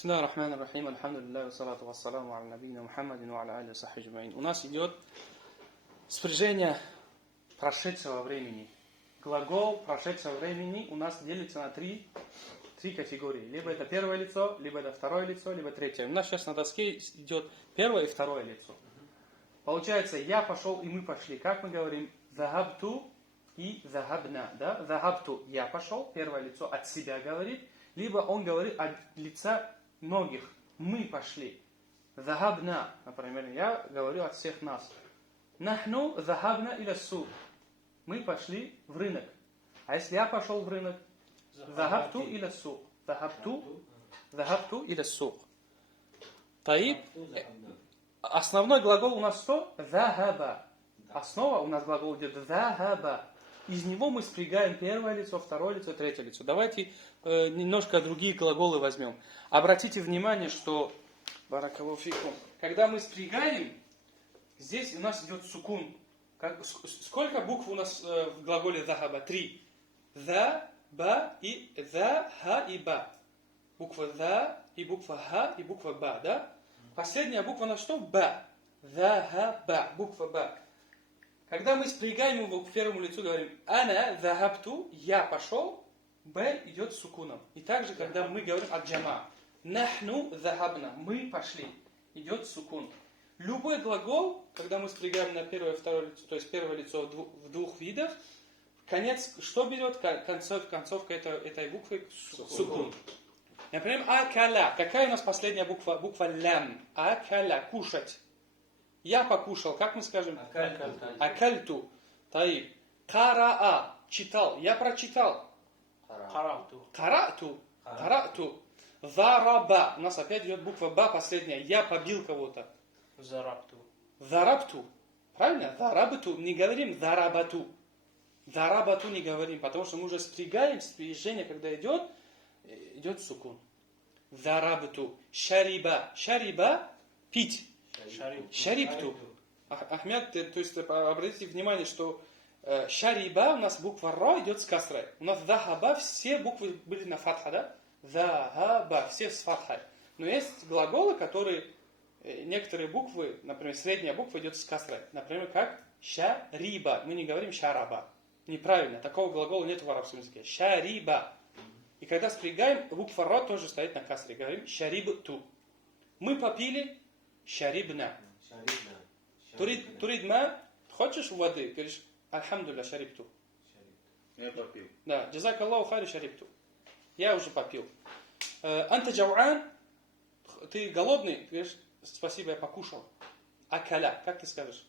Бисмиллахи рахмани рахим, альхамдулиллахи вассалату вассаламу аля набийна Мухаммадин ва аля али сахби аджмаин. У нас идет спряжение прошедшего времени. Глагол прошедшего времени у нас делится на три категории. Либо это первое лицо, либо это второе лицо, либо третье. У нас сейчас на доске идет первое и второе лицо. Получается, я пошел и мы пошли. Как мы говорим? Захабту и захабна. Да? Захабту, я пошел, первое лицо от себя говорит. Либо он говорит от лица многих. Мы пошли. Захабна. Например, я говорю от всех нас. Нахну захабна иля сук. Мы пошли в рынок. А если я пошел в рынок? Захабту иля сук. Захабту иля сук. Таиб. Основной глагол у нас что? Захаба. Основа у нас глагол идет захаба. Из него мы спрягаем первое лицо, второе лицо, третье лицо. Давайте немножко другие глаголы возьмем. Обратите внимание, что баракалуфикум, когда мы спрягаем, здесь у нас идет сукун. Сколько букв у нас в глаголе захаба? 3. За, ба и за, ха и ба. Буква за и буква ха и буква ба, да? Последняя буква на что? Ба. Захаба. Буква ба. Когда мы спрягаем его к первому лицу, говорим «Ана захабту», «я пошел», «б» идет с сукуном. И также, когда мы говорим «аджама», «нахну захабна», «мы пошли», идет сукун. Любой глагол, когда мы спрягаем на первое и второе лицо, то есть первое лицо в двух видах, конец, что берет? Концовка этой буквы сукун. Например, «акаля». Какая у нас последняя буква? Буква «лям». «Акаля», «кушать». Я покушал, как мы скажем? Акальту. Таиб. Караа. Читал. Я прочитал. Карату. Зараба. У нас опять идет буква ба последняя. Я побил кого-то. Зарабту. Правильно? Зарабту. Не говорим зарабату. Зарабату не говорим, потому что мы уже спрягаем, спряжение, когда идет сукун. Зарабту. Шариба. Шариба. Пить. Шарипту. Ахмед, то есть обратите внимание, что шариба у нас буква ро идет с касрой. У нас захаба все буквы были на фатха, да? Захаба, все с фатхой. Но есть глаголы, которые некоторые буквы, например, средняя буква идет с касрой. Например, как шариба. Мы не говорим шараба. Неправильно, такого глагола нет в арабском языке. Шариба. И когда спрягаем, буква ро тоже стоит на касре. Говорим шарибту. Мы попили. Шарибна. Туридма, хочешь воды? Говоришь, альхамдулля, шарибту. Я попил. Да, джазак Аллаху хайру шарибту. Я уже попил. Анта джауан, ты голодный? Говоришь, спасибо, я покушал. Акаля, как ты скажешь?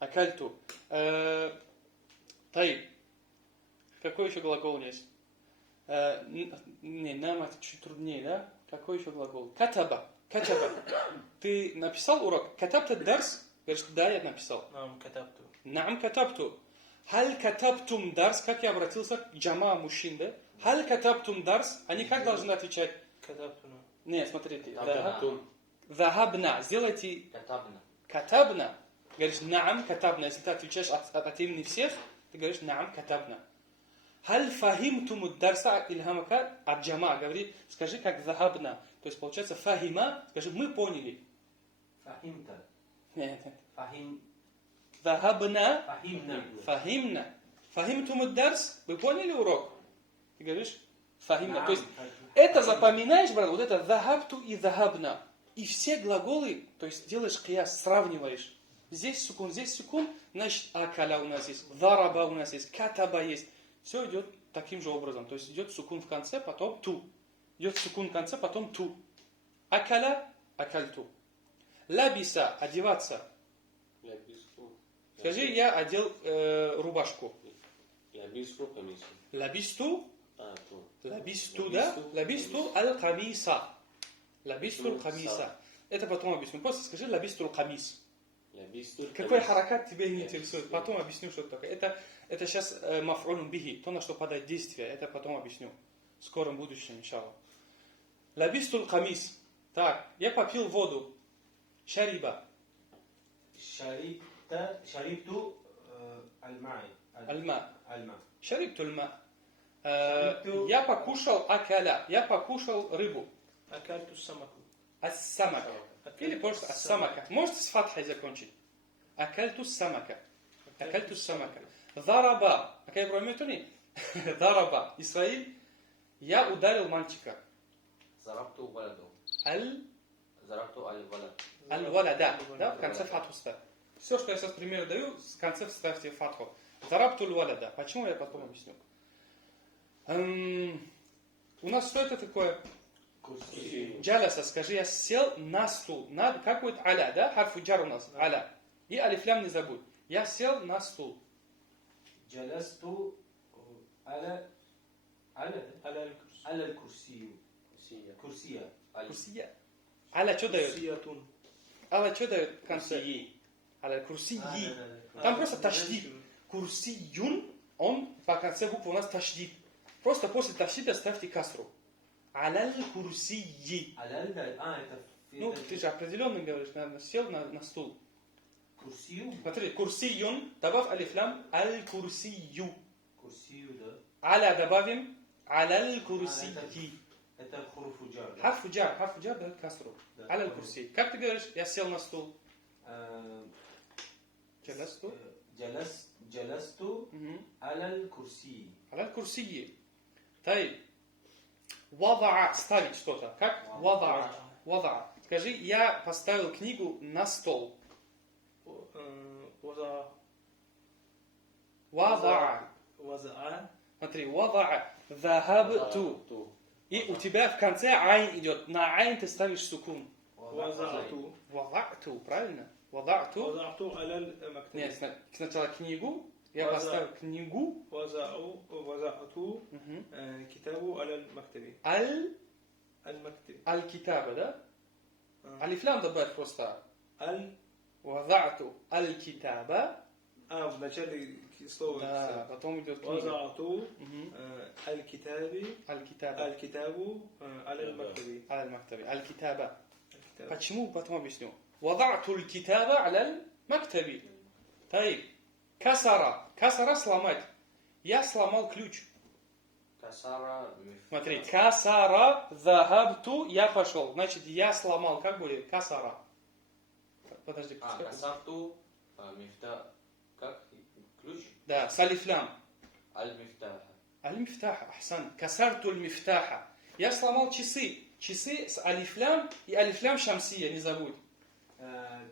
Акальту. Таиб. Какой еще глагол есть? Не, нам это чуть труднее, да? Какой еще глагол? Катаба. Катаба. Ты написал урок? Катабта дарс? Говоришь, да, я написал. Катабту. Наам катабту. Халь катабтум дарс? Как я обратился к джама мужчин, да? Халь катабтум дарс? Они как должны отвечать? Катабту. Нет, смотрите. Катабтум. Захабна. Сделайте катабна. Говоришь, наам катабна. Если ты отвечаешь от имени всех, ты говоришь, наам катабна. Халь фахимтум дарса ильхамака от джама. Говори, скажи, как захабна. То есть, получается, фахима, скажи, мы поняли. Фахимта. Нет. Фахим. Захабна. Фахимна. Фахимна. Фахимтум дарс. Вы поняли урок? Ты говоришь, фахимна. То есть, это запоминаешь, брат, вот это захабту и захабна. И все глаголы, то есть, делаешь кияс, сравниваешь. Здесь сукун, значит, акаля у нас есть, зараба у нас есть, катаба есть. Все идет таким же образом. То есть, идет сукун в конце, потом ту. Идет сукун в конце, потом ту. Акаля, акальту. Лабиса, одеваться. Скажи, я одел рубашку. Лабисту. Лабисту, да? Лабисту аль-камиса. Лабисту аль-камиса. Это потом объясню. Просто скажи лабисту аль-камис. Какой харакат тебя не интересует? Потом объясню, что это такое. Это сейчас маф'улун бихи. То, на что падает действие. Это потом объясню. В скором будущем, иншаллах. Лабистул камис. Так, я попил воду. Шариба. Шарибту Альма. Шарибту альма. Я покушал акаля. Я покушал рыбу. أكلت السمك. Ас-самака. Или просто ас-самака. Можете с фатхой закончить. Акальту самака. Акальту самака. Зараба. Какая брометуни? Зараба. Исраиль. Я ударил мальчика. ضربت ولده. ضربت الولد. Аль-валяда. Да, в конце фатху ставь. Все, что я сейчас пример даю, в конце вставьте фатху. Зарапту валяда. Почему, я потом объясню. У нас что это такое? Джаласа, скажи, я сел на стул. Как будет аля, да? Харфу джар у нас. Аля. И алифлям не забудь. Я сел на стул. جلست على على الكرسي. على الكرسي. كرسية. كرسية. Курсия. Аля что дает? كرسية. Аля что дает в конце? Аля курсии. Там просто ташдид. Курсиюн, он по конце буквы у нас ташдид. Просто после ташдида ставьте касру. Аляль курсии. это Ну, ты же определенно говоришь, наверное, сел на стул. كرسي. Смотри, курсиюн, добавь алифлям, аль-курсию. كرسي ده. Аля добавим, аляль курсии. Это حروف جر. Харфу джар дает касру. Да. Аляль курси. Как ты говоришь, я сел на стул? جلست جلست Мгм. على الكرسي. Аляль курсии. Тай. Вадаа, ставить что-то. Как? Вадаа. Вадаа. Скажи, я поставил книгу на стол. وضع Вадаа. وضع Смотри, вадаа. Захабту. И у тебя в конце айн идет. На айн ты ставишь сукун. وضعت Вадату, правильно? Вадату. وضعت على المكتب. Нет, сначала книгу. Я Ваза. поставил книгу. وضعت Мгм. كتابه على المكتب. المكتب. Аль-китаба, да? Алифлям добавь просто. Вадату аль-китаба. в начале слова. Да, потом идет книга. وضعت Мгм. الكتاب Аль-китаба. على المكتب. Аль-мактаби. Аль-китаба. الكتاب. Почему? Потом объясню. Вадату аль-китаба аль-мактаби. Таиб. Касара. Касара сломать. Я сломал ключ. كسر Смотри. Касара захабту. Я пошел. Значит, я сломал. Как будет? Касара. Подожди. كسرت مفتاح. Как? Ключ? Да, с алифлям. المفتاح. Аль-мифтаха. Ахсан. Касарту аль-мифтаха. Я сломал часы. Часы с алифлям и алифлям шамсия. Не забудь.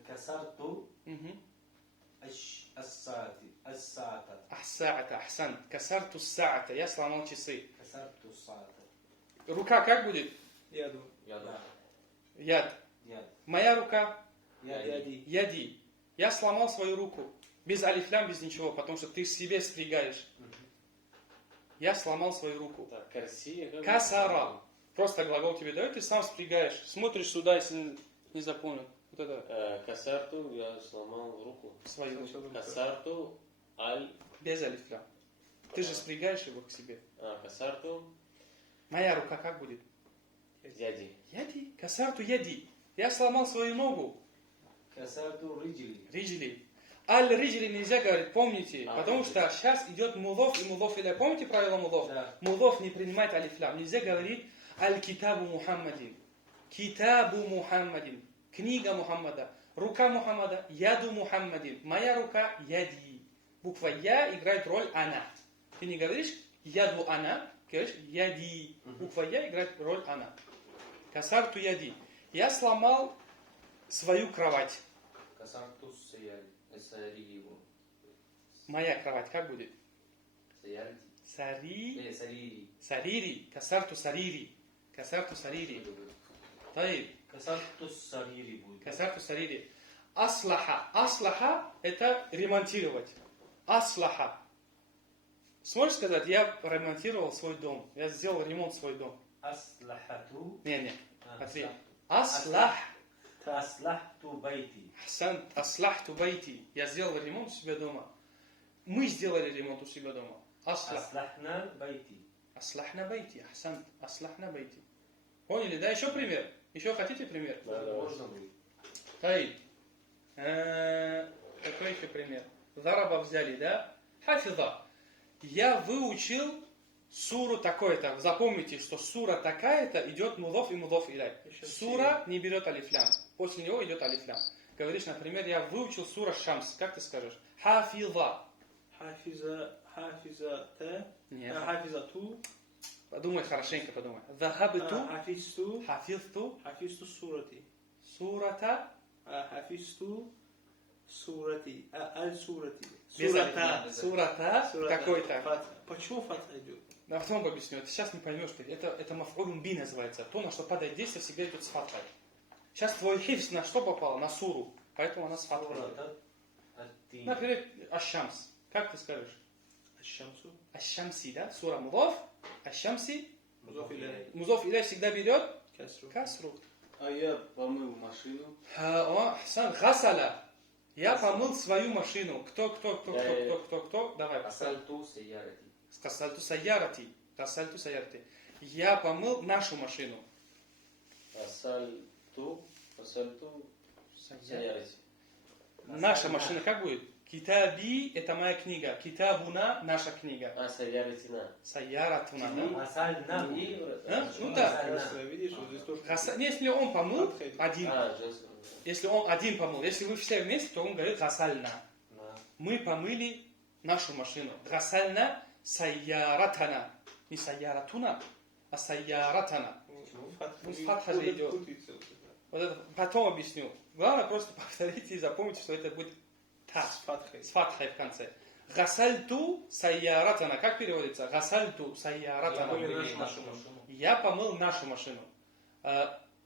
كسرت Мгм. الساعة. Ахсаата. Ахсан. Касарту саата. Я сломал часы. كسرت الساعة. Рука как будет? يد. يد. Яд. يد. Моя рука. يدي. Яди. Я сломал свою руку. Без алифлям, без ничего, потому что ты себе стригаешь. Я сломал свою руку. Так, Карсия. как Касара. Просто глагол тебе дает, ты сам спрягаешь. Смотришь сюда, если не запомнил. Вот это Касарту, я сломал руку. свою. Касарту, аль... Без алифлям. Ты же спрягаешь его к себе. Касарту, Моя рука как будет? дяди. Яди. Касарту яди. Я сломал свою ногу. كسرت رجلي. Риджили. Аль-риджили нельзя говорить, помните. Потому что сейчас идет мудов и мудов иля. Помните правило мудов? Да. Мудов не принимает алифлям. Нельзя говорить аль-китабу Мухаммадин. Китабу Мухаммадин. Книга Мухаммада. Рука Мухаммада. Яду Мухаммадин. Моя рука яди. Буква Я играет роль она. Ты не говоришь яду она, говоришь яди. Буква Я играет роль она. Касарту яди. Я сломал свою кровать. كسرت السرير. Моя кровать как будет? سيارتي. Сари. سريري. Сарири. Касарту сарири. Касарту сарири. Таиб. كسرت السرير. Касарту сарири. Аслаха. Аслаха это ремонтировать. Аслаха. Сможешь сказать, я ремонтировал свой дом. Я сделал ремонт в свой дом. أصلحت. Не. Смотри. Аслах. أصلحت بيتي. Хасан. Аслахту байти. Я сделал ремонт у себя дома. Мы сделали ремонт у себя дома. Аслах. أصلحنا بيتي. Аслахна байти. Хасан. Аслахна байти. Поняли, да? Еще пример. Еще хотите пример? Можно будет. Таиб. Какой еще пример? Зараба взяли, да? Хафиза. Я выучил суру такой-то. Запомните, что сура такая-то идет мудоф и мудоф иляй. Сура не берет алифлям. После него идет алифлям. Говоришь, например, я выучил сура Шамс. Как ты скажешь? Хафиза. حافظة Нет. حافظة Подумай хорошенько, подумай. Захабту. حفظت Хафизту. حفظت سورتي Сурата. حفظت سورتي السورتي Без алифля. Сурата. Такой-то. فاتحة. Почему фатха идет? Но потом объясню. Ты сейчас не поймешь. Это маф'улун би называется. То, на что падает действие, всегда идет с фатхой. Сейчас твой хифс на что попало? На суру. Поэтому она с фатхой идет. Например, Аш-Шамс. Как ты скажешь? الشمس Аш-Шамси, да? Сура мудоф. Аш-Шамси. مضاف إليه Музоф иляй всегда берет كسر касру. А я помыл машину. Хасан, хасаля. Я помыл свою машину. Кто? Давай. Асальту сайярати. Касальту сайярати. Касальту сайярати. Я помыл нашу машину. Асальту Сайярати. Наша машина как будет? Китаби – это моя книга. Китабуна – наша книга. Сайяратина. Сайяратуна, да? Асальна. А? Ну да. Красное, видишь, вот здесь тоже. Если он помыл, один. Женское. Если он один помыл. Если вы все вместе, то он говорит гасальна. Мы помыли нашу машину. Гасальна сайяратана. Не сайяратуна, а сайяратана. Ну, с фатха же идет. Вот это потом объясню. Главное просто повторите и запомните, что это будет та. С фатхой в конце. Гасальту сайяратана. Как переводится? Гасальту сайяратана. Я помыл нашу машину.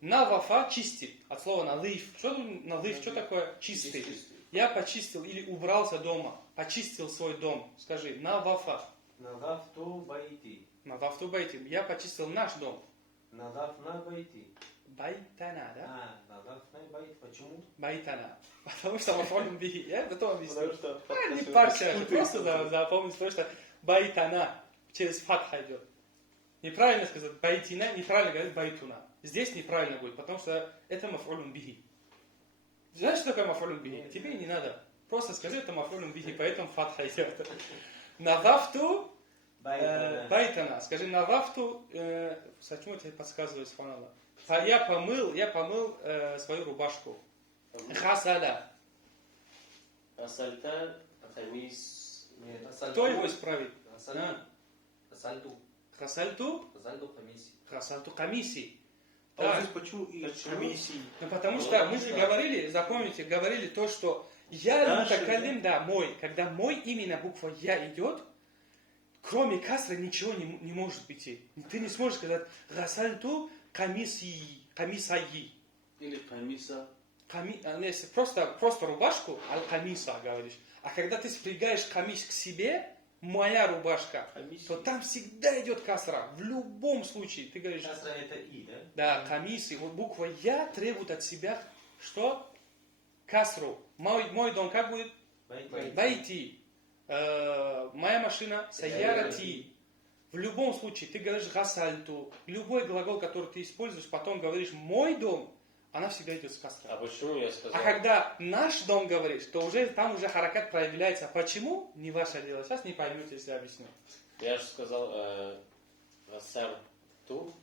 Навафа чистит. От слова надыф. Что такое? Чистый. Я почистил или убрался дома. Почистил свой дом. Скажи, навафа. Надафту байти. Навафту байти. Я почистил наш дом. Надафна байти. Байтана, да? Надафна байт. Почему? Байтана. Потому что маф'улун бихи. Я потом объясню. Потому что Не парься. Просто запомните, потому что байтана через фатха идет. Неправильно сказать байтина, неправильно говорить байтуна. Здесь неправильно будет, потому что это маф'улун бихи. Знаешь, что такое маф'улун бихи? Тебе не надо. Просто скажи, это маф'улун бихи, поэтому фатха идет. Надафту байтана. Скажи, надафту, почему тебе подсказывает субханаллах? Я помыл свою рубашку. Хасаля. Асальта, Хамис. Нет, Кто его исправит? Асальту. Хасальту? Асальту хамиси. Хасальту камиси. А вот Да. здесь почему и комиссии? Ну потому что мы же говорили, запомните, говорили то, что я мутакаллим, да, мой. Когда мой именно буква я идет, кроме касра ничего не может быть. Ты не сможешь сказать гасальту камиси, камисаи. Или камиса. Если просто рубашку, аль-камиса говоришь. А когда ты спрягаешь камис к себе, моя рубашка, то там всегда идет касра. В любом случае. Ты говоришь, Касра это и, да? да, камисы. Вот буква я требует от себя, что? Касру. Мой дом как будет? Байти. Моя машина сайярати. В любом случае, ты говоришь гасальту. Любой глагол, который ты используешь, потом говоришь мой дом, она всегда идет с касрой. А почему я сказал? А когда наш дом говоришь, то уже там уже харакат проявляется. Почему? Не ваше дело. Сейчас не поймете, если я объясню. Я же сказал Гасарту.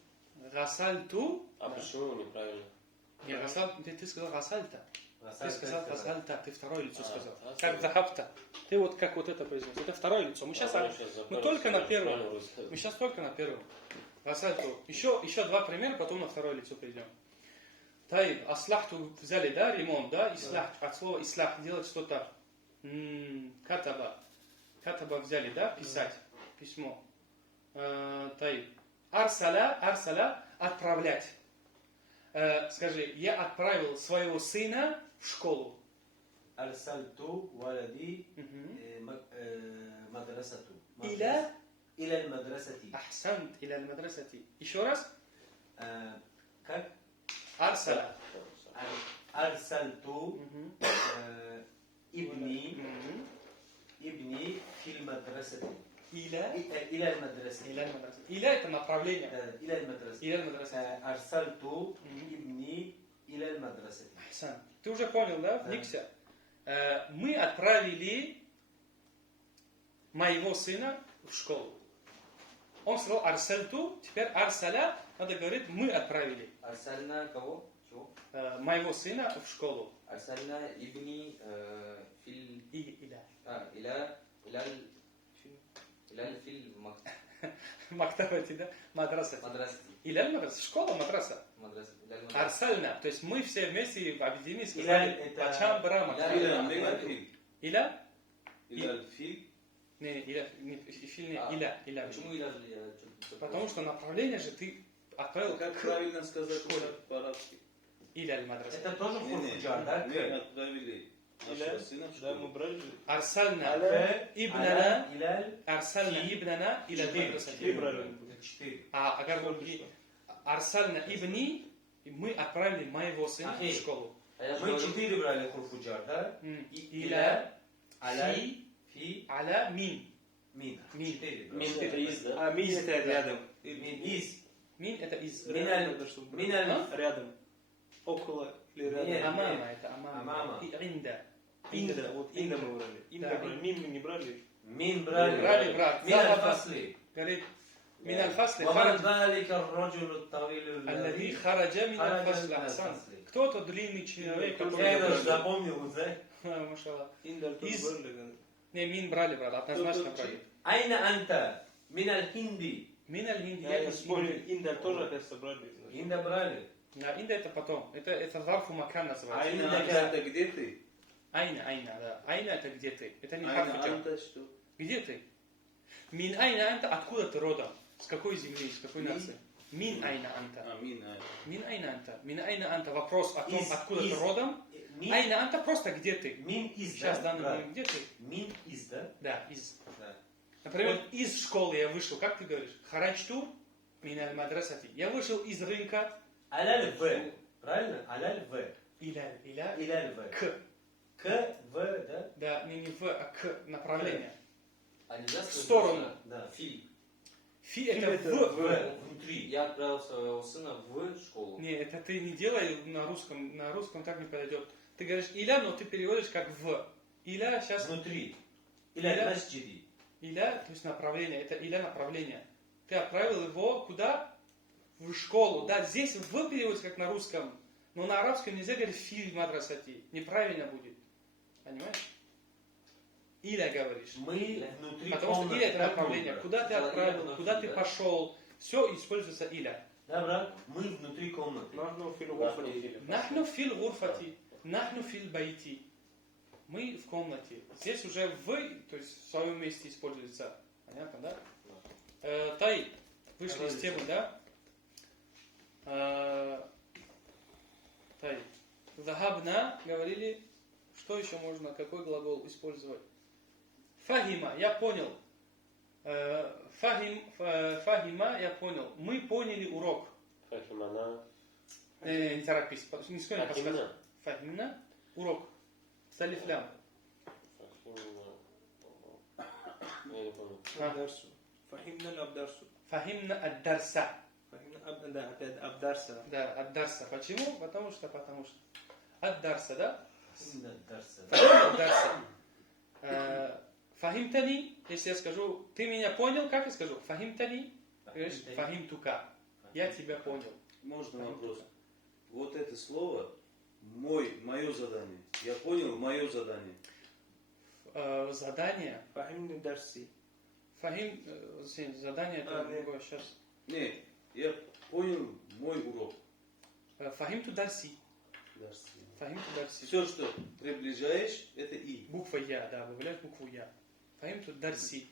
Гасальту. А почему неправильно? Не, ты сказал гасальта. Ты сказал гасальта, ты второе лицо сказал. а, Как захапта. Ты вот как вот это произнес. Это второе лицо. Мы только на первом. Мы сейчас только на первом. Гасальту. Еще два примера, потом на второе лицо перейдем. Таиб, аслахту взяли, да, ремонт, да, ислах, от слова ислах, делать что-то, катаба взяли, да, писать, письмо. Таиб, арсаля, отправлять. Скажи, я отправил своего сына в школу. Арсальту валади мадрасату. Иля мадрасати. Ахсант, иля мадрасати. Еще раз. Как? Арсаля. Арсальту ибни фил мадрасати. Иля мадрасати. Иля это направление. Иля мадрасати. Иля мадрасати. Арсальту ибни иля мадрасати. Ахсан. Ты уже понял, да? Вникся. Мы отправили моего сына в школу. Он сказал арсальту, теперь арсаля, надо говорить, мы отправили أرسلنا кого? Чего? моего сына в школу. أرسلنا ابني في Иля. إلى في Мактабати, да? Мадрасати. المدرسة Иля мадраса. Школа, мадраса. مدرسة إلى المدرسة Арсальна. То есть мы все вместе объединились и Иля сказали это- Ачам Брама. Иля. إلى الفيل Иля? إلى الفيل Не, Иля, не, фильм не А, Иля. Иля. Почему Иля? Я что-то Потому что направление же ты отправил как к правильно сказать школе. по-арабски? Иля аль-мадраса. Это тоже Не, не, хурфуджар, да? мы отправили нашего сына в Да, мы школу. брали. Арсальна К, ибнана, Иляль, арсальна ибнана иля Четыре. аль-мадрасати. Четыре брали. 4. А как бы арсальна ибни, и мы отправили моего сына Ахи. в школу. А я же Мы говорю, 4 брали хурфуджар, да? Иля, Аляль, фи, Фи, аля, мин. Мин. Мин. 4 Мин брали. это из, да? А мин это рядом. Мин из. Мин это из. Миналь. Надо, чтобы брать. Миналь. А? Рядом. Около или рядом. Нет. Амама это амама. Амама. И инда. Инда, вот инда мы брали. Инда Да. брали. Мин мы не брали. Мин брали. Брали, брат. Мин Захаба. аль-фасли. Говорит, мин аль-фасли ومن харад. ذلك الرجل الطويل Аллади الذي хараджа мин Хараджа аль-фасли. мин Асан. аль-фасли. Кто-то длинный человек, Я Я который... даже запомнил, да? Машаллах. Инда тоже Из- брали. Не, мин брали, брат, однозначно брали. أين أنت؟ من الهند. Мин аль-хинди. Да, я вспомнил, Инда тоже, кажется, брали. Инда брали. Да, инда это потом. Это зарфу макан называется. Айна, Инда это где ты? Айна, да. Айна это где ты. Это не Айна, харф анта что? Где ты? Мин айна анта, откуда ты родом? С какой земли, с какой Мин? нации? Мин айна анта. А, мин, айна. Мин айна анта. Мин айна анта. Вопрос о том, Из- откуда ты из. родом. Мин, Айна анта просто где ты. мин из, Сейчас да? данный брат? момент где ты? Мин из, да? Да, из. Да. Например, из школы я вышел. Как ты говоришь? Хараджту мин аль-мадрасати. Я вышел из рынка. Аляль В. Правильно? Аляль В. Иля, иля, Иляль В. к. К, В, да? Да, не в, а к направление. А нельзя В сказать сторону. просто Да. Фи. Фи это это в. В. Внутри. Я отправил своего сына в школу. Не, это ты не делай на русском. На русском так не подойдет. Ты говоришь иля, но ты переводишь как в. Иля сейчас. Внутри. Иляль Иля. масджиди. Иля, то есть направление. Это иля направление. Ты отправил его куда? В школу. Да, здесь в переводится как на русском. Но на арабском нельзя говорить фи мадрасати. Неправильно будет. Понимаешь? Иля говоришь. Мы внутри Потому что комнаты, иля это да, направление. брат? Куда ты Да, отправил, иля куда ты внутри, да. пошел. Все используется иля. Да, брат? Мы внутри комнаты. Нахну Нахну филгофани. фили. Нахну фил гурфати, нахну фил байти. Мы в комнате. Здесь уже вы, то есть в своем месте используется. Понятно, да? Тай, вышли из темы, да? Тай. Захабна, говорили, что еще можно, какой глагол использовать? Фахима, я понял. Фахима, я понял. Мы поняли урок. Фахимана. Не торопись, не скоро подсказывай. Фахимна. Фахимна, урок. Салифлям. Фахимна. Я не помню. Абдарсу. Фахимна ли абдарсу? Фахимна ад-дарса. Фахимна, да, опять абдарса. Да, ад-дарса. Почему? Потому что. Ад-дарса, да? Инда дарса. Фахимна ад-дарса. Фахимтани, если я скажу, ты меня понял, как я скажу? Фахимтани, ты говоришь, фахимтука. Я тебя понял. Можно вопрос? Вот это слово, мое задание. Я понял мое задание. Задание. Фахимни дарси. Фахим, задание это нет. другое сейчас. Не, я понял мой урок. Фахимту дарси. Дарси. Фахимту дарси. Все, что приближаешь, это и. Буква Я, да, добавляешь букву Я. Фахимту дарси.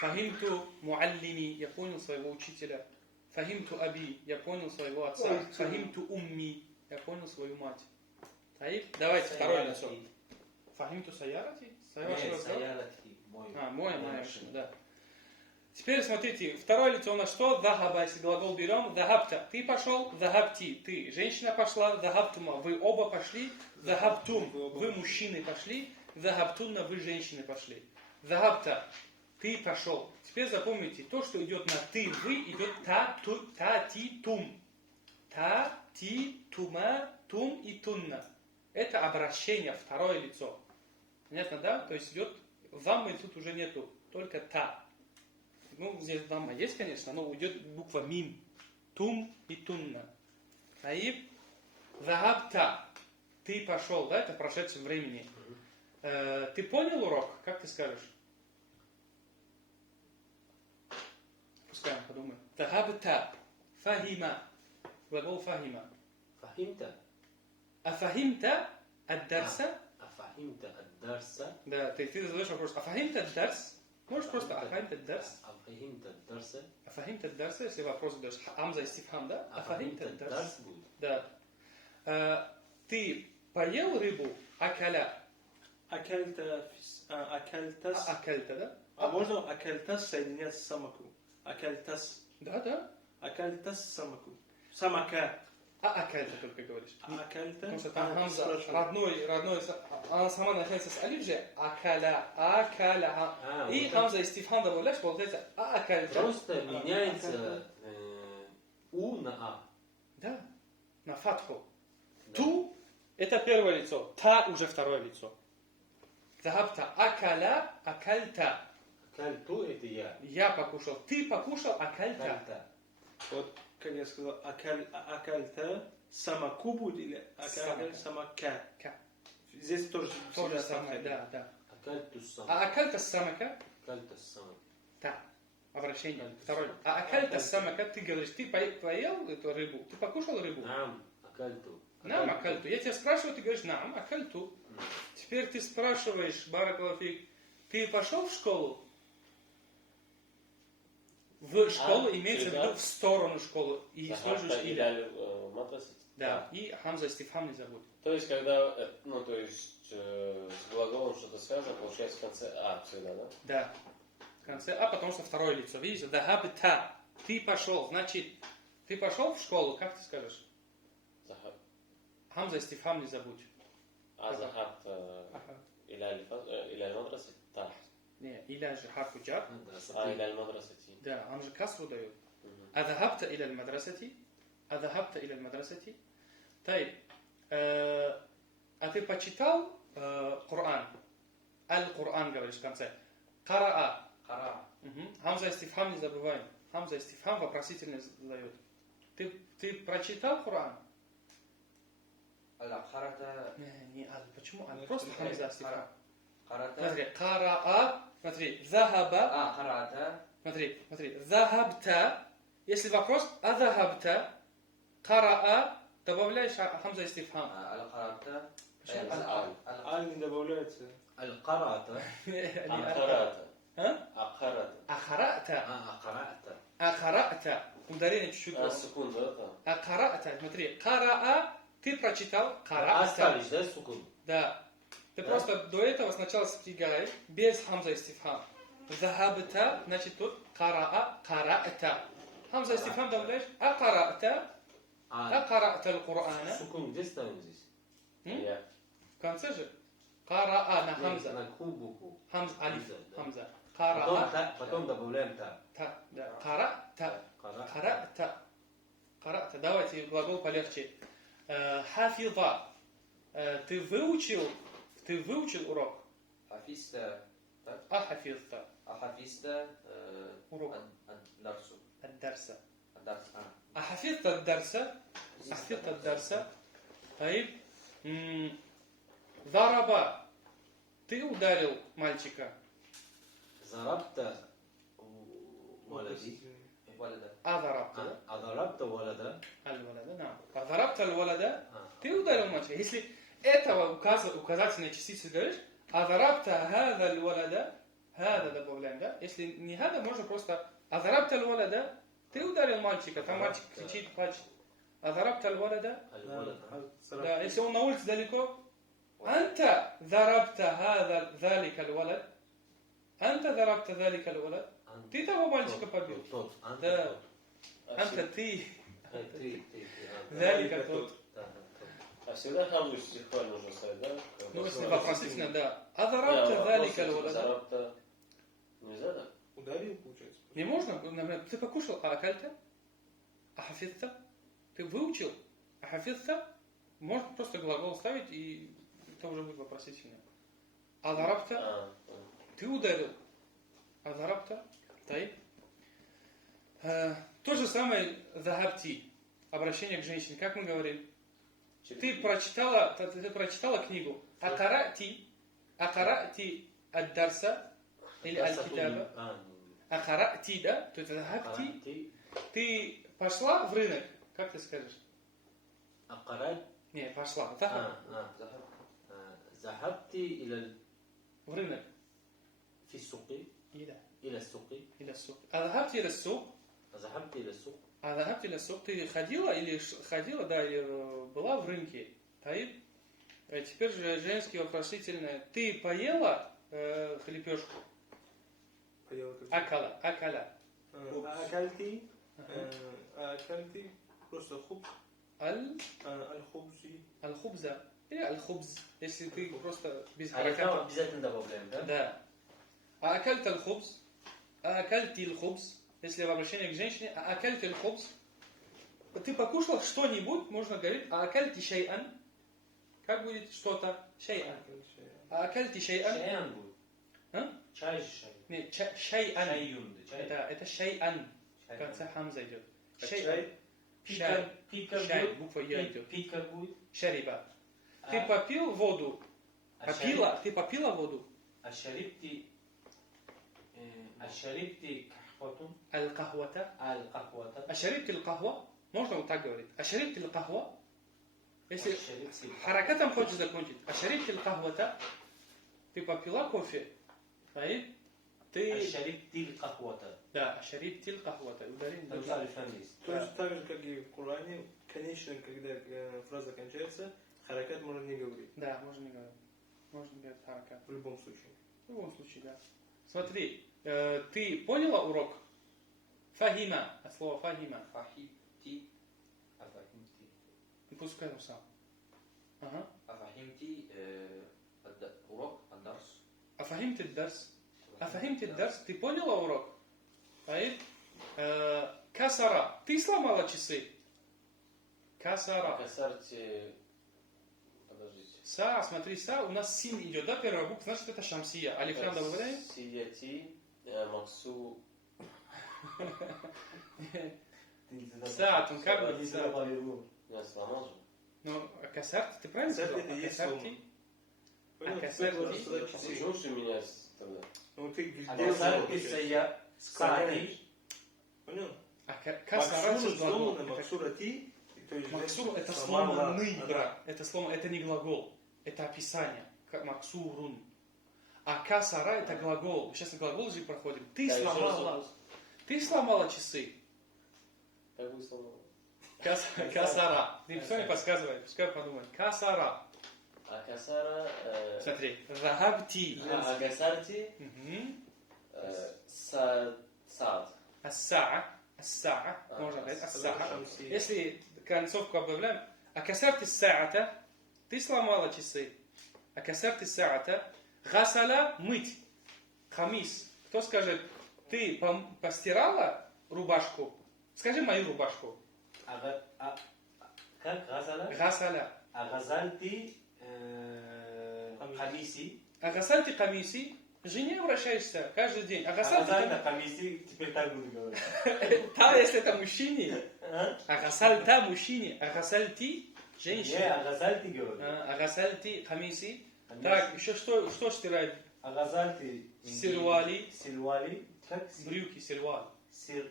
Фахимту муаллими, я понял своего учителя. Фахимту аби, я понял своего отца. Фахимту умми, я понял свою мать. Таиф? Давайте второе лицо. Фахимту саярати? Нет, саярати. Мой. Моя машина, да. Теперь смотрите, второе лицо у нас что? Захаба, если глагол берем. Захабта, ты пошел. Захабти, ты. Женщина пошла. Захабтума, вы оба пошли. Захабтум, вы мужчины пошли. Захабтунна, вы женщины пошли. Захабта, ты пошел. Теперь запомните, то, что идет на ты, вы, идет та, ти, тум. Та, ти, тума, тум и тунна. Это обращение, второе лицо. Понятно, да? То есть идет, вам и тут уже нету, только та. Ну, здесь дамма есть, конечно, но уйдет буква мим. Тум и тунна. Таиб. Захабта. Ты пошел, да, это в прошедшем времени. Ты понял урок? Как ты скажешь? Пускай он подумает. Захабта. Фахима. Глагол фахима. فهمت Афахимта ад-дарса? أفهمت الدرس Да, ты задаешь вопрос. Афахимта ад-дарс? Можешь просто афахимта ад-дарс? أفهمت الدرس Афахимта ад-дарс, если вопрос задаешь. Амза истифхам, да? Афахимта أفهمت ад-дарс. الدرس будет. Да. Ты поел рыбу? Акаля. Акальтас. Акальта, да? А можно акальтас соединять с самаку? Акальтас. Да, да. Акальтас самаку. Самака. Акальта только говоришь. Акальта. Потому что там хамза спрашиваю. родной, она сама начинается с алиф же. Акаля, акаля. И вот хамза истифхам добавляешь, получается акальта. Просто меняется У на А. Да, на фатху. Да. Ту – это первое лицо, та уже второе лицо. Захабта акаля, акальта. Кальту это я. Я покушал, ты покушал, акальта. Кальта. Вот, как я сказал, акальта самаку будет или акальта самака. Ка. Здесь тоже То же всегда самое, самака. да, да. Акальту сам. А акальта самака – Кальта сам. та. Обращение. Второе. А акальта самака, ты говоришь, ты поел эту рыбу, ты покушал рыбу? Нам акальту. Нам акальту. Я тебя спрашиваю, ты говоришь, нам акальту. Теперь ты спрашиваешь, баракалафик, ты пошел в школу? В школу имеется в виду в сторону школы. И используешь Захабта или. или мадраса. Да. И хамза истифхам не забудь. То есть, когда, ну, то есть, с глаголом что-то связано, получается в конце А всегда, да? Да. В конце а, потому что второе лицо. Видишь, дахабта. Ты пошел. Значит, ты пошел в школу, как ты скажешь? Захаб. Хамза истифхам не забудь. А захабта Ага. или аль-мадраса та. Не, иля же харфу джар. А или аль-мадраса ти. Да, он же касру дает. Адахабта иля аль-мадрасати. Адахабта иля аль-мадрасати. Тайб. А ты почитал Коран? Аль-Коран говоришь в конце. Караа. Хара. Хамза истифхам не забываем. Хамза истифхам вопросительно задает. Ты прочитал Коран? Харата. Не аль. Почему аль? Просто хамза истифхам. Харата. Смотри, караа. Смотри, захаба. Харата. Смотри. Захабта. Если вопрос, азахабта. Караа. Добавляешь хамза истифхам. Аль-Харата. Почему? Аль не добавляется. Аль-Карата. Акхарата. А? Акхарата. Ахарата. Акарата. Ахарата. Ударение чуть-чуть. А, сукун, да, там? Акарата. Смотри, караа. Ты прочитал карата. Оставишь, да, сукун? Да. Ты Да? просто до этого сначала спрягаешь без хамза истифхам. Захабта, значит тут караа, караата. Хамза истифхам добавляешь акарата, акарата аль-Кур'ана. Сукун где ставим здесь? Я. В конце же караа на хамза. На какую букву? Хамза, алиф, Да. хамза. Потом, Караа, потом добавляем та. та, да. Карата, Кара. карата. Карата. Давайте глагол полегче. Хафиза. Ты выучил урок? Хафиста. Ахафизта. Хафиста. Урок. Дарсу. Ад-дарса. Дарс. أحفظت الدرس أحفظت الدرس طيب ضرب ты ударил мальчика Зарабта ولدي. Валида. أضربت Адарабта ولدا. الولد نعم أضربت الولد ты ударил мальчика если этого указательной частицы говоришь أضربت هذا الولد هذا добавляем да если не هذا можно просто أضربت الولد ты ударил мальчика там мальчик кричит плачет أضربت الولد да, если он на улице далеко أنت ضربت ذلك الولد أنت ضربت ذلك الولد ты того мальчика побил Тот. Да. тот. أنت ты Ты. ذلك тот Да. А всегда хамзу стихваль нужно ставить, да? ну если вопросительно да أضربت ذلك الولد Зарабта. Нельзя, да? Ударил, получается. не можно например, ты покушал акальта ахафизта ты выучил ахафизта можно просто глагол ставить и это уже будет вопросительно أضربت А, ты ударил أضربت طيب То же самое захабти. Обращение к женщине. Как мы говорим? Ты прочитала книгу. Акарати ад-дарса или аль-китаба. Акарати, да? То есть захабти. Ты пошла в рынок. Как ты скажешь? أقرأت Не, пошла. Захаб. ذهبت إلى В рынок. في السوق Иля. إلى السوق Иля сук. А захабти иля сук. ذهبت إلى السوق А захабти иля сук. Ты ходила или да, или была в рынке? Таиб. Теперь же женский вопросительное. Ты поела хлебешку? Поела как? Акала. Акальти. Акальти. Просто хуб. Аль-хубзи. Аль-хубза. Или аль-хубз. Если ты просто без А это хараката. обязательно добавляем, да? Да. А акальт аль-хубз. А акальти аль-хубз. Если в обращении к женщине. А акальти аль-хубз. Ты покушал что-нибудь, можно говорить. А акальти шай'ан. Как будет что-то? Шай'ан. А акальти шай'ан. Чайан будет. А? Чай же чай. Нет, шай'ан. Чайюн, да, чай. Это шай'ан. В Чай. конце хамза идет. А Шай'ан. Пить как Шай. будет? Буква Я идет. Пить как будет? Шариба. Ты А- попил воду. а Попила. Ты попила воду. شربت قهوة Аль-кахвата. القهوة Ашарибт аль-кахва. Можно вот так говорить. Ашарибт аль-кахва. Если شربت харакатом хочешь закончить. Ашарибт аль-кахвата. Ты попила кофе. Таиб. Ты... شربت القهوة Да, ашарибт аль-кахвата. Ударение. ده مثال الفنيس То есть так же, как и в Коране, конечно, когда фраза кончается, харакат можно не говорить. Да, можно не говорить. Можно говорить харакат. В любом случае. В любом случае, да. Смотри, ты поняла урок? Фахима. От слова фахима. فهمتي أفهمتي Пускай он сам. Ага. أفهمتي урок الدرس Афахимт الدرس. Афахимт الدرس. Ты поняла урок? Таиб. Касара. Ты сломала часы? Касара. Касарте... Подождите. Са, смотри, са, у нас син идет, да, первая буква, значит это шамсия. Алифлам добавляем? Сияти, Максу... Са, он как бы, са. Я сломал же. Ну, а касарти, ты правильно Касарти сказал? это и есть Касарти. слома. Понял? А Ты должен касарти? сказать А часы. почему же меня тогда? Ну ты где أكسرت получается? السيارة Склоняешь. Понял? А касара Максур это глагол. сломано, максурати. То есть Максур это сломала сломанный, она. брат. Это сломанный, это не глагол. Это описание. Максурун. А касара это глагол. Сейчас на глагол же проходим. Ты Да, еще раз сломала. вопрос. Ты сломала часы. Как вы сломал? Касара. Ты все не подсказывай. Пускай подумает. Касара. А касара... Смотри. Рахабти. А касарти... Мгм. Саад. Ас-саа. Ас-саа. Можно говорить. Ас-саа. Шамсия. Если концовку обновляем. А касарти саата. Ты сломала часы. А касарти саата. Гасала мыть. Хамис. Кто скажет, ты постирала рубашку? Скажи мою рубашку. как غسل Гасаля. غسلت قميصي А гасальти камиси. К жене обращаешься каждый день. А гасальти غسلت قميصي теперь так буду говорить та, если это мужчине. А гасальта мужчине. А гасальти женщине. غسلت говорю А гасальти камиси. Так, еще что стирает? غسلت Сирвали. как Брюки, сирвал. сир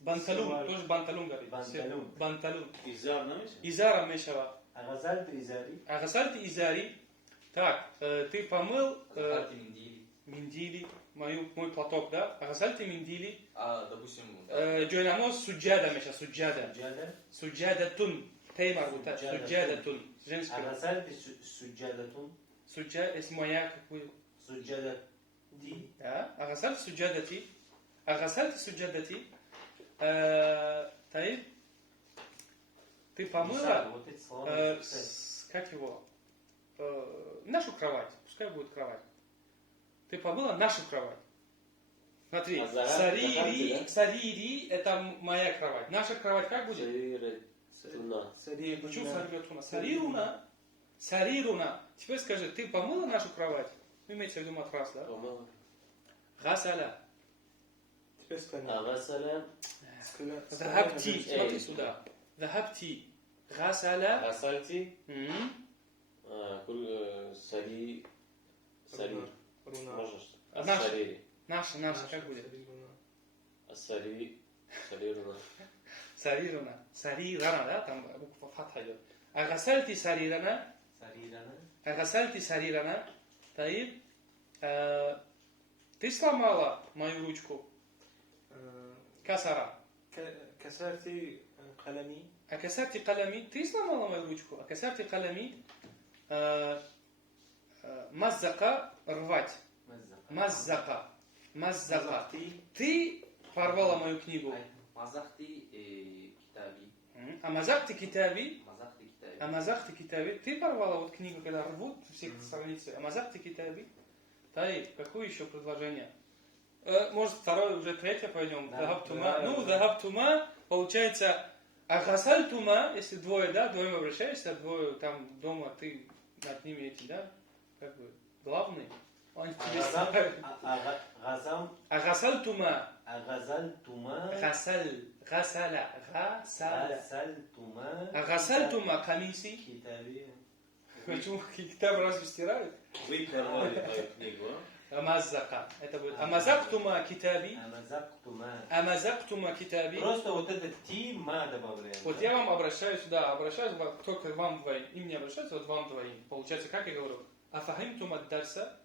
Банталун, Сирваль. тоже банталун говорит. Банталун. Банталун. Изар, знаете? Изара мешава. غسلت إزاري А гасальти изари. Так, ты помыл أخذت منديل миндили, мой платок, да? А гасальти миндили. допустим Джойнамоз суджада меша, суджада. سجادة Суджадатун. Теймар вот так. Суджадатун. Женский. غسلت سجادة Суджа, если моя, какую? سجادة دي Да? А гасальти суджадати. А гасальти суджадати. Таиб. Ты помыла, مثال, вот эти слова нужно писать. как его, нашу кровать, пускай будет кровать. Ты помыла нашу кровать. Смотри, А Захар- сарири, Захар, да? сарири, это моя кровать. Наша кровать как будет? Туна. Почему сарируна? Сарируна. Сарируна. Теперь скажи, ты помыла нашу кровать? Ну, имеется в виду матрас, да? Помыла. Гасаля. Теперь склоняем. غسل Захабти. Эй. Смотри сюда. Захабти. Гасаля. غسلت М. سري سرير Руна. можно что? Наш. السرير Наша, как будет? السرير سرير Сарирана. Сарирана, да? Там буква фатха идет. Агасальти сарирана. Сарирана. Агасальти сарирана. Таиб. Ты сломала мою ручку. Касара. كسرتي قلمي. Акасарти калами. Ты сломала мою ручку. Акасарти калами. Маззака рвать. Маззака. Маззака. Мазахти. Ты порвала мою книгу. مزقتي كتابي. Амазахти китаби. مزقتي كتابي. Амазахти китаби. Ты порвала вот книгу, когда рвут все страницы. Амазахти китаби. Таиб, какое еще предложение? Может, второе, уже третье пойдем. Да, Захабтума. да, Ну, да. захабтума, получается, агасальтума, если двое, да, двоим обращаешься, двое там дома, ты над ними эти, да, как бы, главный. Он тебе ставит. Газам. Агасальтума. Агазальтума. Гасаля. Газальтума. Агасальтума камиси. Китаби. Почему китаб разве стирают? Вы порвали мою книгу, а? Амазака. Это будет амазактума китаби. Амазактума. Амазактума китаби. Просто вот этот ти ма добавляем. Вот да? я вам обращаюсь сюда, только вам двоим. Им не обращаются, вот вам двоим. Получается, как я говорю? Афахимтум ад-дарса.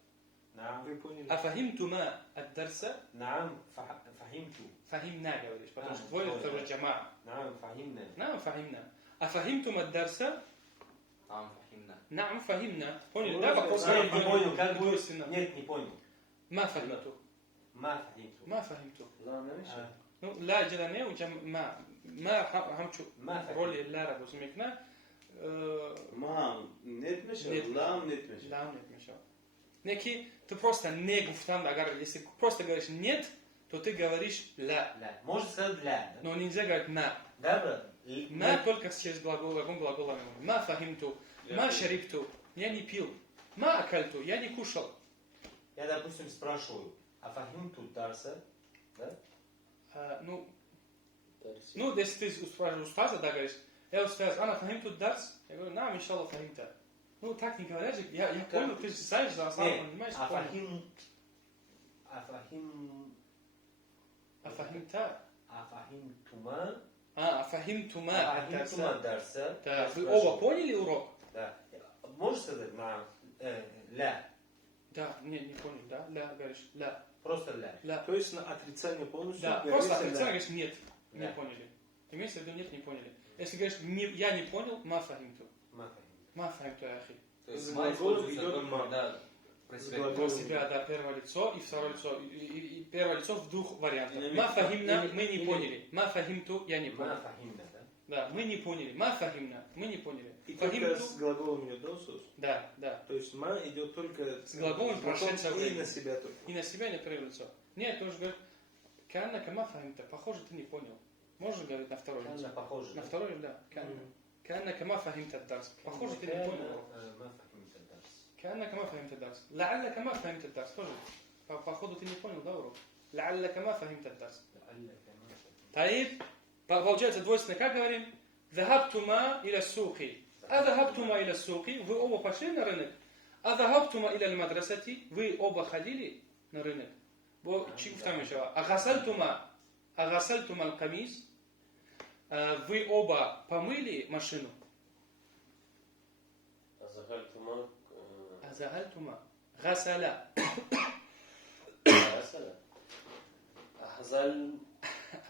Наам. Вы поняли? Афахимтума ад-дарса. Наам. Фахимту. Фахимна говоришь, потому что А, двое это двое. уже джама. Наам фахимна. Нам фахимна. Афахимтум ад-дарса. نعم فهمنا. Нам фахимна. Поняли, Ну, да? да, Вопрос Нет, не понял, как будет? двойственно. Нет, не понял. Ма фахимту. Ма фахимту. Ма фахимту. لا أنا مش А, Ну, ла джалане у джам ма. Ма фахимту. Ма фахимту. Роли ла рабу смекна. ما نتمشى نت- لا نتمشى Да, нет, мешал. Неки, ты просто не гуфтан агар. Если просто говоришь нет, то ты говоришь ля. Ля. Можно сказать ля, да? Но нельзя говорить на. Да, брат? На только через глаголом глаголами. Ма фахимту. Ма шарипту. Я не пил. Ма акальту. Я не кушал. Я, допустим, спрашиваю, а фахимту дарса, да? Ну, если ты спрашиваешь устаза, да, говоришь, я устаз, ана фахимту дарс? Я говорю, на, иншалла фахимта. Ну, так не говорят же. Я понял, ты же знаешь, за основу понимаешь, а понял. фахим... Афахимта. А фахимтума... Афахимтума. Фахимтума дарса. Да, Я вы спрашиваю. оба поняли урок? Да. Можешь сказать на ля? Да, не понял, да? Ля, говоришь, ля. Просто ля. Ля. То есть на отрицание полностью. Да, говорится, просто отрицание да. говоришь нет, не Да. поняли. Имеется в виду нет, не поняли. Если говоришь я не понял, ма фахимту. Ма фахимту. Ма фахимту, ахи. То есть За ма глаголом используется идет только, ма. да, про себя. Глагол. Про себя, да, первое лицо и второе лицо. И первое лицо в двух вариантах. Или- Ма фахимна, или- мы не или- поняли. Ма фахимту, я не Ма понял. фахимна, да? Да, мы не поняли. Ма фахимна, мы не поняли. И только Фахимту, с глаголом идет, да, Усус? да, да. То есть ма идет только С глаголом прошедшего и времени. на себя только. И на себя не первое лицо. Нет, тоже говорит, канна кама фахимта, похоже, ты не понял. Можно говорить на второе лицо? Она похожа. На да? второе, да. Канна. Мгм. Канна кама фахимта дарс. Похоже, ты не Канна, понял. ма фахимта дарс. كأنك ما فهمت الدرس لعلك ما فهمت الدرس тоже походу ты не понял, да, урок لعلك ما فهمت الدرس لعلك ما فهمت. طيب получается двойственно как говорим ذهبتما إلى السوق أذهبتما إلى السوق вы оба пошли на рынок أذهبتما إلى المدرسة вы оба ходили на рынок там еще أغسلتما القميص вы оба помыли машину أزغلتما أزهلتما غسل غسل أحزل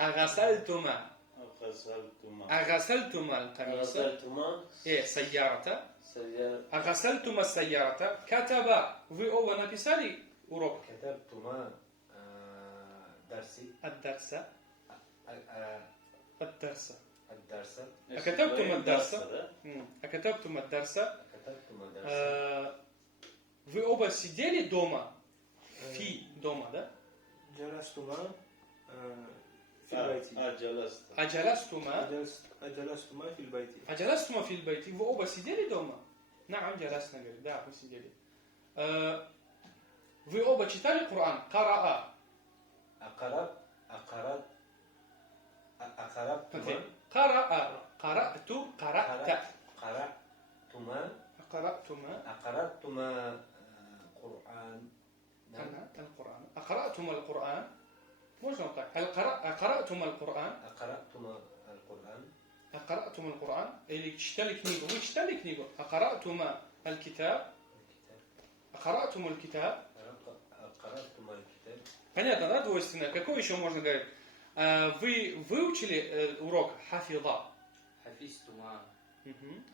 أغسلتما غسلتما أغسلتما القميص غسلتما إيه سيارة سيارة أغسلتما السيارة كتب вы оба написали урок كتبتما درسي الدرس الدرس الدرس أكتبتم الدرس да? أكتبتم الدرس كتبتما درس вы оба сидели дома في дома да جلستما في البيت. جلست أجلستما أجلستما في البيت. أجلستما في البيت вы оба сидели дома نعم جلسنا говорит да мы сидели вы оба читали Коран قرأ أقرأتما قرأتما أقرأتما قرآن القرآن أقرأتم القرآن можно вот так أقرأتم القرآن أقرأتما القرآن أقرأتم القرآن или читали книгу вы читали книгу أقرأتم الكتاب أقرأتم الكتاب أقرأتما الكتاب. понятно, да, двойственное? Какое еще можно говорить? Вы выучили урок حفظ حفظتما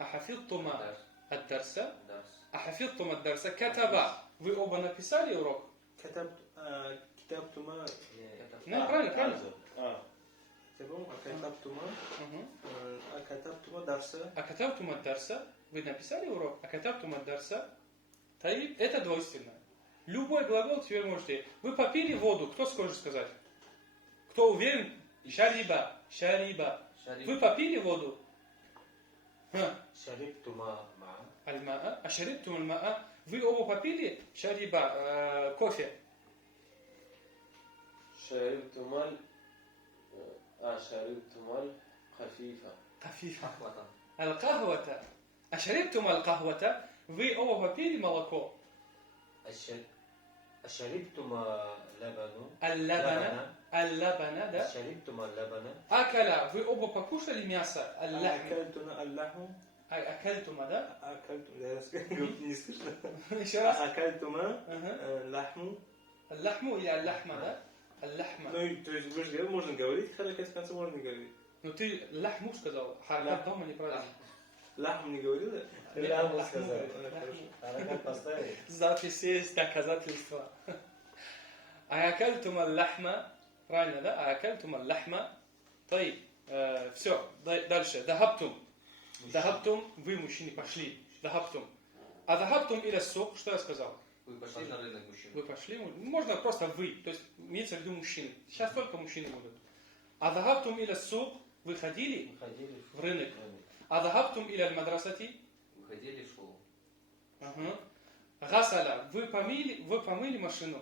أحفظتم درس الدرس درس أحفظتم الدرس كتب вы оба написали урок? كتبتما Ну, правильно. كتبتما Мгм. كتبتما درسا أكتبتم الدرس вы написали урок? أكتبتم الدرس это двойственное. Любой глагол теперь можете. Вы попили воду, кто сможет сказать? Кто уверен? Шариба. Вы попили воду? شربتما معا Аль-ма'a. Ашариптум аль-ма'a. Вы оба попили? Шариба. Кофе. شربتما شربتما خفيفة. Хафифа. قهوة Аль-кахвата. Ашариптум аль-кахвата. Вы оба попили молоко? شربتما لبن Аль-лабана. Аль-лабана, да? شربتما اللبن Акаля. Вы оба покушали мясо? Аль-лахм. أكلتنا اللحم Акальтума, да? أكلتم не слышно Еще раз. أكلتما Ага. لحم. Аль-лахму или аль-лахма, да? Аль-лахма. Ну, то есть вы же говорили, можно говорить, харакат в конце можно не говорить. Ну ты лахму сказал, харакат дома неправильно. Лахм не говорила? Лахму Лахму, сказал. лахму. حركات поставили. Запись есть, доказательства. Аякальтум аль-лахма. Правильно, да? Аякальтум аль-лахма. Все, дальше. Дахаптум. Дахаптум, вы, мужчины, пошли. Дахаптум. А дахаптум или сук, что я сказал? Вы пошли на рынок мужчин. Вы пошли, можно просто вы, то есть имеется в виду мужчины. Сейчас только мужчины будут. А дахаптум или сук, вы ходили Ходили в рынок. А дахаптум или аль-мадрасати? Выходили в школу. Гасаля, вы помыли машину.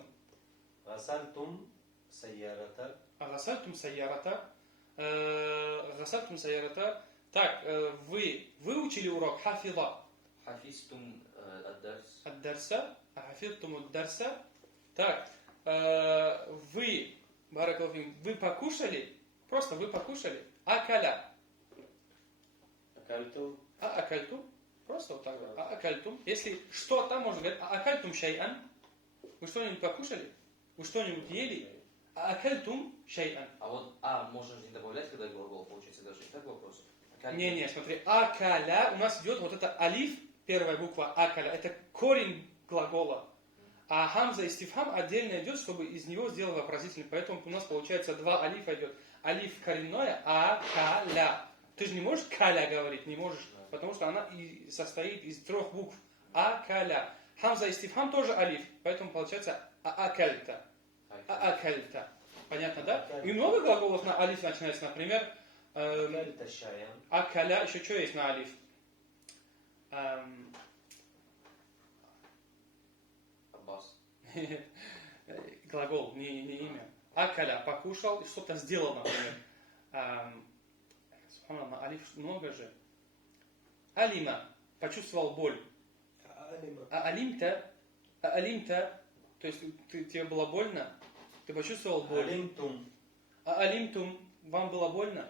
غسلتم سيارة Гасальтум сайярата. Гасальтум сайярата. Так, вы выучили урок хафила حفظتم الدرس ад-дарса, а хафилтум ад-дарса. Так, вы, баракалфим, вы покушали? Просто вы покушали? Акаля. أكلتم А акальтум? Просто вот так. А акальтум. Если что-то, можно говорить, а акальтум шай'ан. Вы что-нибудь покушали? Вы что-нибудь ели? А акальтум шай'ан. А вот можно же не добавлять, когда глагол получается даже не так вопрос. Не, смотри, акаля, у нас идет вот это алиф, первая буква акаля, это корень глагола. А хамза и стифхам отдельно идет, чтобы из него сделать вопросительный. Поэтому у нас получается два алифа идет. Алиф коренное, акаля. Ты же не можешь каля говорить, не можешь, потому что она и состоит из трех букв. Акаля. Хамза и стифхам тоже алиф, поэтому получается акальта. Акальта. Понятно, да? И много глаголов на алиф начинается, например, أكلت شايا акаля, еще что есть на алиф? Аббас. Глагол, не имя. Акаля, покушал, что-то сделал, например. Субханаллах, алиф много же. Алима, почувствовал боль. Алимта, то есть тебе было больно, ты почувствовал боль. Алимтум, вам было больно?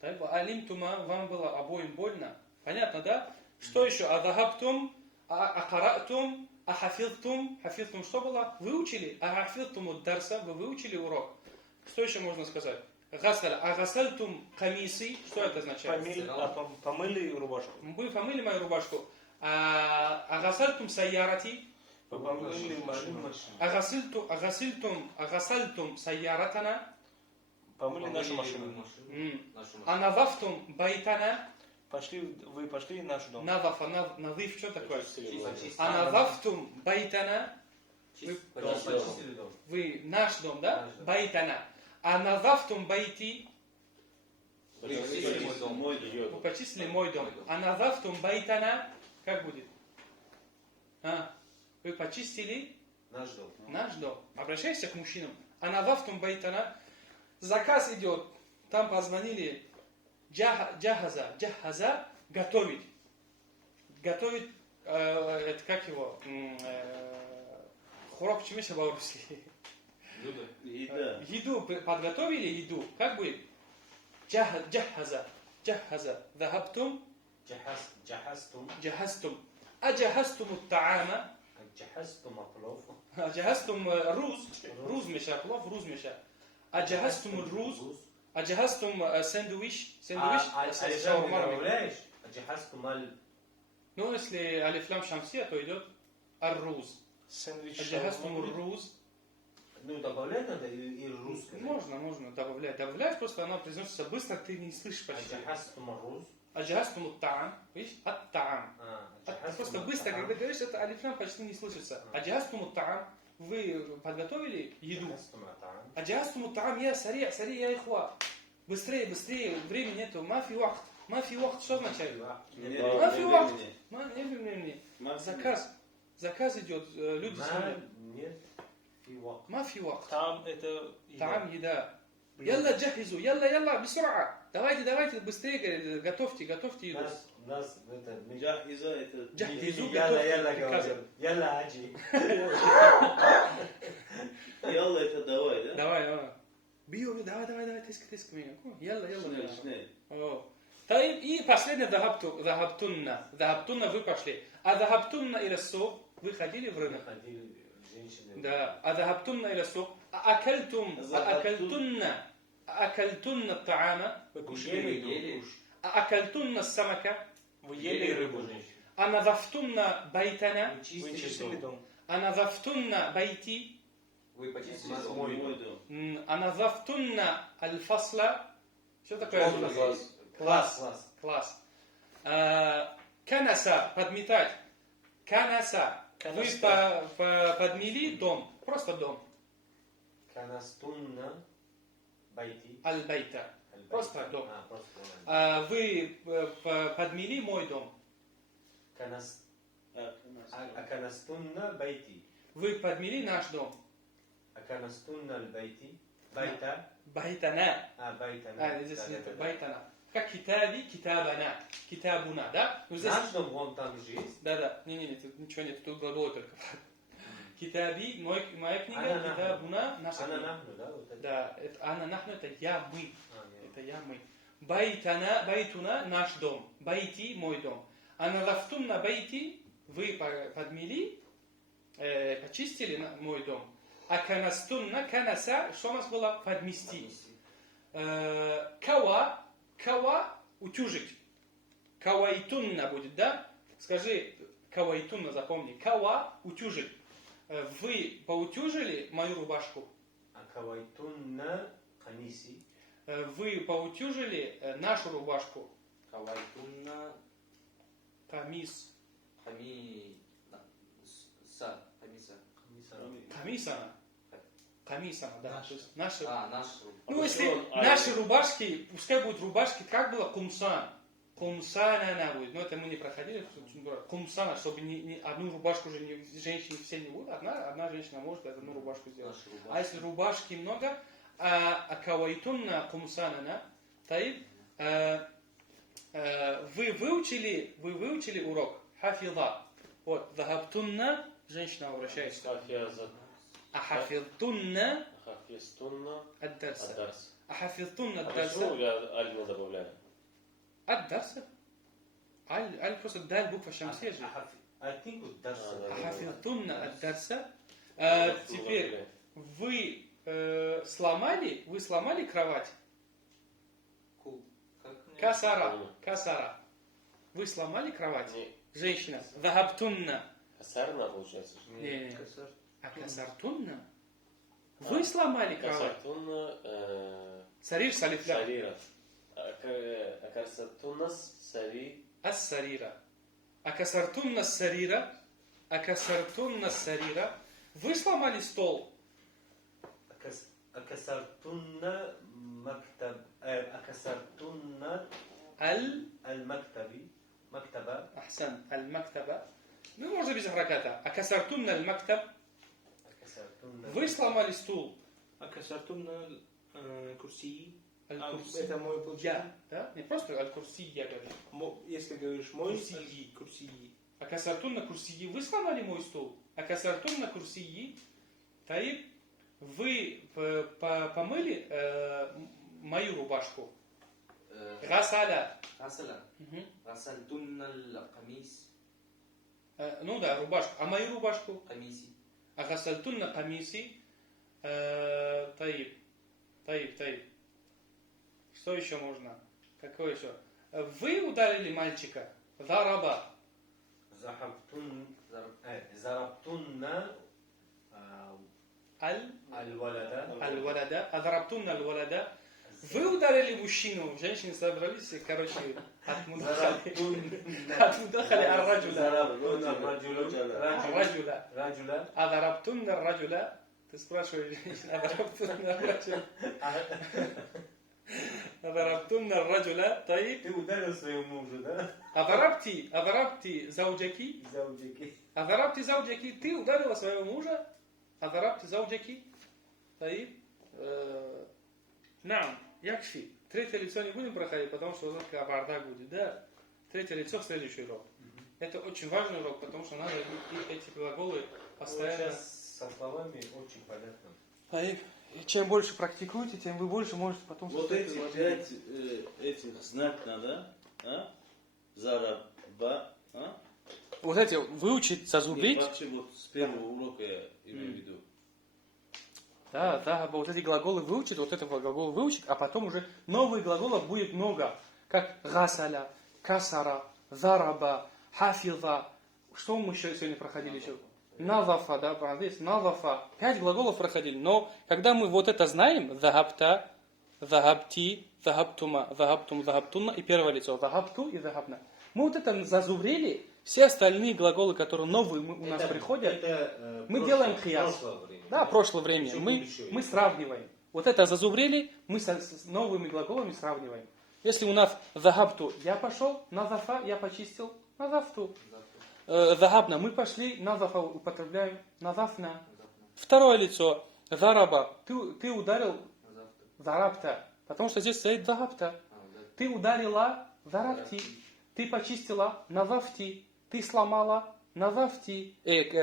Алимтума, вам было обоим больно. Понятно, да? Что еще? Адахаптум, ахаратум, ахафилтум. Хафилтум что было? Выучили? Ахафилтуму дарса, вы выучили урок. Что еще можно сказать? Гасаль, агасальтум камиси. Что это означает? Помыли рубашку. Вы помыли мою рубашку. Агасальтум сайярати. Помыли машину. Агасальтум сайяратана. Помыли нашу машину. Анавафтум байтана. Вы пошли в наш дом. Навафа, надыв, что такое? Почистили. Анавафтум байтана. Почистили дом. Вы наш дом, да? Наш дом. Байтана. Анавафтум байти. Вы почистили мой дом. Вы почистили мой дом. Анавафтум байтана. Как будет? Вы почистили Наш дом. наш дом. Обращайся к мужчинам. Анавафтум байтана. Заказ идет. Там позвонили. Джахаза. Готовить. Готовить, это как его? Хурок чемеша по-русски. Еда. Еду подготовили, еду. Как будет? Джахаза. Захабтум. Джахастум. Аджахастум таама. Аджахастум руз меша, плов руз меша. Аджахастум руз. Аджахастум сэндвич. Алифлам не добавляешь? Аджахастум аль... Ну, если алифлам шамсия, то идет арруз. Сэндвич. Аджахастум руз. Ну, добавлять надо или русское? Можно добавлять. Добавляешь, просто оно произносится быстро, ты не слышишь почти. Аджахастум руз. Аджахастум таам. Видишь? Ат-таам. Просто быстро, когда говоришь, это алифлам почти не слышится. Аджахастум таам. Вы подготовили еду. Аджахастум таам. Я сари, я ихва. Быстрее, времени нету. Мафи вахт. Что означает? Мафи вахт. Нет времени. Заказ идет. Люди звонят. Нет. Мафи вахт. Там это Таам еда. Ялла джахизу. Ялла, бисура. Давайте, быстрее, готовьте еду. Нас это... Джахиза это... Джахизу, Ялла готовьте. говорим. Ялла аджи. Ялла это давай, да? Давай. Био, давай, тиск меня. Ялла. Шнель. И последнее захабтунна. Захабтунна вы пошли. А захабтунна или сук, вы ходили в рынок. Ходили женщины. Да. А захабтунна или сук. Акальтунна таама. Вы кушали еду. Акальтунна самака. вы ели рыбу. А надафтунна байтана. Вы чистили дом. А надафтунна байти. Вы почистили дом. Мой дом. А надафтунна аль-фасла. Что такое аль-фасла? Класс. Канаса, подметать. Канаса. Вы подмели дом. Просто дом. Канастунна байти. Аль-байта. Просто дом. Просто. Вы подмели мой дом. Аканастунна байти. Вы подмели наш дом. Аканастунна байти. Байта. Байтана. Байтана. Здесь нет. Байтана. Как китаби, китабуна, да? Ну, здесь... Наш дом, вон там же есть. Да. Не, тут ничего нет, тут глагол только. Китаби, моя книга, китабуна, наша книга. Нахну, да? Вот это. Да, это ана нахну, это я, мы. Это я, мы. Байтуна, наш дом. Байти, мой дом. А надафтунна байти, вы подмели, почистили мой дом. А канастунна, канаса, что у нас было? Подмести. Кава, утюжить. Кавайтунна будет, да? Скажи, кавайтунна, запомни. Кава, утюжить. Вы поутюжили мою рубашку? Акавайтунна камиси. Вы поутюжили нашу рубашку? Кавайтунна Камис. Камисана, да. То есть наши... наш. Ну, если наши рубашки, пускай будут рубашки, как было кумсан. Кумсана она будет. Но это мы не проходили. Кумсана, чтобы одну рубашку же женщины все не будут. Одна женщина может одну рубашку сделать. А если рубашки много, акавайтунна кумсанана, таиб, вы выучили урок. Хафила. Вот, захабтунна, женщина обращается. Ахафилтунна ад-дарса. Ахафилтунна ад-дарса. Почему я аль не добавляю? Ад-дарса? Аль просто даль буква шамсия же. Ахафилтунна ад-дарса. Теперь, вы сломали кровать? Касара. Вы сломали кровать? Женщина. Захабтунна. Касарна получается? Не. А касартунна? Вы сломали кровать? Касартунна... Сарир салифля. Сарира. А касартунна сари... Ас-сарира. А касартунна сарира. А касартунна сарира. Вы сломали стол? Акасартунна мактаб... Акасартунна аль-мактаби. Мактаба. Ахсан. Аль-мактаба. Ну, можно без хараката. А касартунна аль-мактаб. Вы сломали стул. Акасартумна курсии. Аль-Курси. Это мой Я, получается. да? Не просто аль-Курси я говорю. Если говоришь мой, Курсии. курсии. Акасартун на курсии. Вы сломали мой стул. Акасартун на курсии. Таиб, вы помыли мою рубашку. Гасаля. غسل Мгм. غسلتن القميص Ну да, рубашку. А мою рубашку? قميصي А гасальтун на камиси. Таиб. Таиб. Что еще можно? Какое еще? Вы ударили мальчика. Зараба. ضربتن الولد Аль-валада. Азарабтун аль-валада. Вы ударили мужчину. Женщины собрались, и, короче, отмудахали ар-раджуля. Ар-раджуля. رجلا Азарабтун ар-раджуля. Ты спрашиваешь, азарабтун ар-раджуля. Азарабтун ар-раджуля. Таиб. ты ударил своего мужа, да? Азарабти зауджаки. Зауджики. Азарабти зауджаки. Ты ударила своего мужа. Азарабти зауджаки. Таиб. Нам. Якши. Третье лицо не будем проходить, потому что уже бардак будет. Да. Третье лицо в следующий урок. Это очень важный урок, потому что надо эти глаголы постоянно. Сейчас со словами очень понятно. Таиб. И чем больше практикуете, тем вы больше можете потом... Вот эти 5 этих знак надо, а? Зараба, а? Вот эти выучить, Нет, зазубрить. вообще вот с первого урока я имею в виду. Да, вот эти глаголы выучить, вот этого глагола выучить, а потом уже новых глаголов будет много. Как гасаля, касара, зараба, хафиза. Что мы еще сегодня проходили еще? Назафа, да, здесь назафа. 5 глаголов проходили. Но когда мы вот это знаем, захабта, захабти, захабтума, захабтум, захабтунна и первое лицо, захабту и захабна. Мы вот это зазубрили, все остальные глаголы, которые новые у нас приходят, мы делаем хияс. Да, прошлое время. Мы сравниваем. Вот это зазубрили, мы с новыми глаголами сравниваем. Если у нас захабту, я пошел, назафа, я почистил, назафту. Захабна, мы пошли, назафа употребляем, назафна. Второе лицо, зараба, ты ударил, зарабта, потому что здесь стоит захабта. Ты ударила, зарабти. Ты почистила, назафти. Ты сломала, назафти.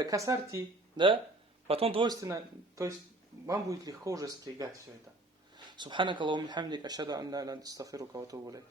Касарти, да? Потом двойственно, то есть вам будет легко уже спрягать все это. Субханакаллахумма хамдик, ашхаду ан ла иляха илля анта, астагфирука ва атубу илейк.